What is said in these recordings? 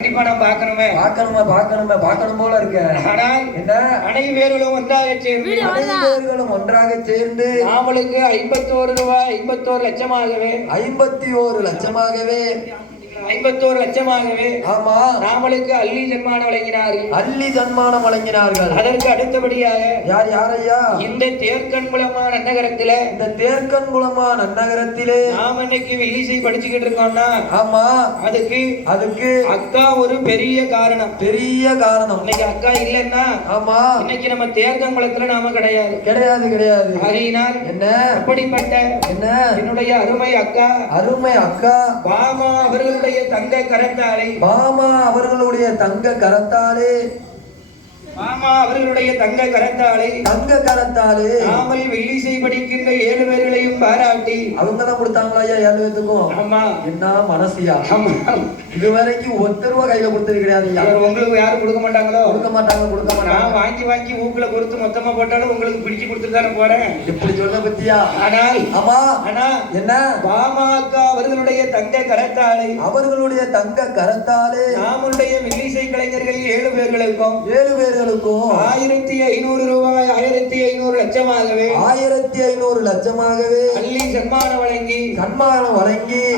பார்க்கணும் போல இருக்கு. ஆனால் என்ன அனைவர்களும் ஒன்றாக சேர்ந்து நாமளுக்கு 51 ரூபாய் 51 லட்சமாகவே 51 லட்சமாகவே ஆமா நாமளுக்கு அள்ளி சன்மானம் வழங்கினார்கள். அதற்கு அடுத்தபடியாக யாரையா இந்த தேர்க்கன்குளமா நன்னகரத்திலே நாம இன்னைக்கு வில்லிசை படிச்சுக்கிட்டு இருக்கோம்னா ஆமா அதுக்கு அக்கா ஒரு பெரிய காரணம் இன்னைக்கு அக்கா இல்லைன்னா ஆமா இன்னைக்கு நம்ம தேர்க்கன்குளத்துல நாம கிடையாது. ஆகையினால் என்ன அப்படிப்பட்ட என்ன என்னுடைய அருமை அக்கா பாமா அவர்களுடைய தங்க கரத்தாலே நாமல் வில்லிசை படிக்கின்ற 7 பேர்களையும் பாராட்டி அவங்க தான் கொடுத்தாங்களா 7 பேத்துக்கும். ஆமா என்ன மனசியா இதுவரைக்கும் 1 ரூபா கையில கொடுத்தது கிடையாது. உங்களுக்கு யாரும் கொடுக்க மாட்டாங்க. நான் வாங்கி ஊக்குல கொடுத்து மொத்தமா போட்டாலும் உங்களுக்கு பிடிச்சு கொடுத்துட்டு தானே போறேன். எப்படி சொல்ல பத்தியா? ஆனால் ஆனா என்ன பாமாக்கா அவர்களுடைய தங்க கரத்தாலே நாமுடைய வில்லிசை கலைஞர்கள் 7 பேர்களுக்கும் 1500 ரூபாய் 1500 லட்சமாகவே அள்ளி சன்மானம் வழங்கி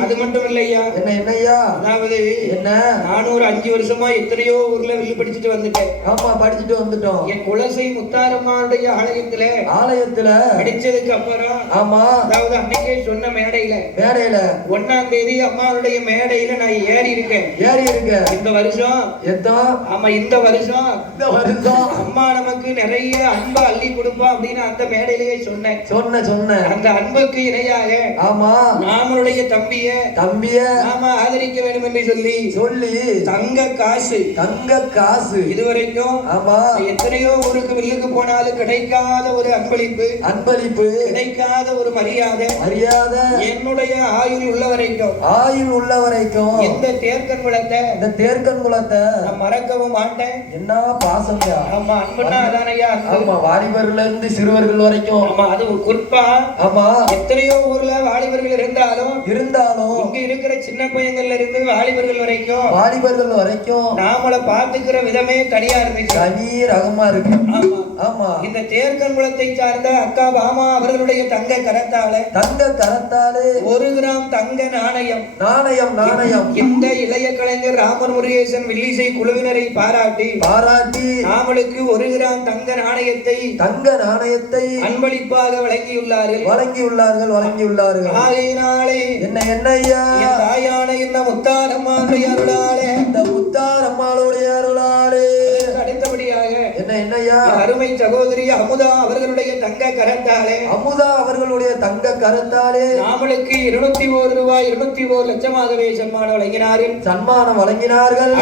அது மட்டும் இல்லையா என்னையா அதாவது என்ன 405 வருஷமா எத்தனையோ ஊர்ல வில்லு படிச்சுட்டு வந்துட்டேன். ஆமா படிச்சுட்டு வந்துட்டோம். என் குலசை முத்தாரம்மாளுடைய ஆலயத்துல படிச்சதுக்கு அப்புறம் ஆமா அதாவது அன்னைக்கே சொன்ன மேடையில 1ஆம் தேதி அம்மாவுடைய மேடையில நான் ஏறி இருக்கேன். இந்த வருஷம் இந்த வருஷம் அம்மா நமக்கு நிறைய அன்பை அள்ளி கொடுப்பா அப்படின்னு அந்த மேடையிலேயே சொன்னேன். அந்த அன்புக்கு இணையாக ஆமா நாமளுடைய தம்பிய நாம ஆதரிக்க வேண்டும் என்று சொல்லி தங்க காசு இதுவரைக்கும் ஆமா எத்தனையோ ஊருக்கு வில்லுக்கு போனாலும் கிடைக்காத ஒரு அன்பளிப்பு கிடைக்காத ஒரு மரியாதை என்னுடைய ஆயுள் உள்ள வரைக்கும் இந்த தேர்க்கன்குளத்தை நான் மறக்கவும் மாட்டேன். என்ன பாசம் ஆமா அன்புனா அதானையா ஆமா வாலிபர்ல இருந்து சிறுவர்கள் வரைக்கும் ஆமா அது ஒரு குறிப்பா ஆமா எத்தனையோ ஊர்ல வாலிபர்கள் இருந்தாலும் இங்க இருக்கிற சின்ன பையங்கள்ல இருந்து வாலிபர்கள் வரைக்கும் நாமள பாத்துக்கிற விதமே தனியா இருந்துச்சு. தனி ரகமா இருக்கு. ஆமா இந்த தேர்க்கன்குளத்தை சார்ந்த அக்கா பாமா அவர்களுடைய தங்க கரத்தாலே 1 கிராம் தங்க நாணயம் இந்த இளைய கலைஞர் ராமர் முருகேசன் வில்லிசை குழுவினரை பாராட்டி நாமளுக்கு 1 கிராம் தங்க நாணயத்தை அன்பளிப்பாக வழங்கியுள்ளார்கள். ஆகையினாலே என்னையா தாயான இந்த முத்தாரம்மாளுடைய அருளாலே அடுத்தபடியாக என்னையா அருமை சகோதரி அமுதா அவர்களுடைய தங்க கரத்தாலே நாமளுக்கு 201 ரூபாய் 201 லட்சமாகவே சன்மானம் வழங்கினார்கள்.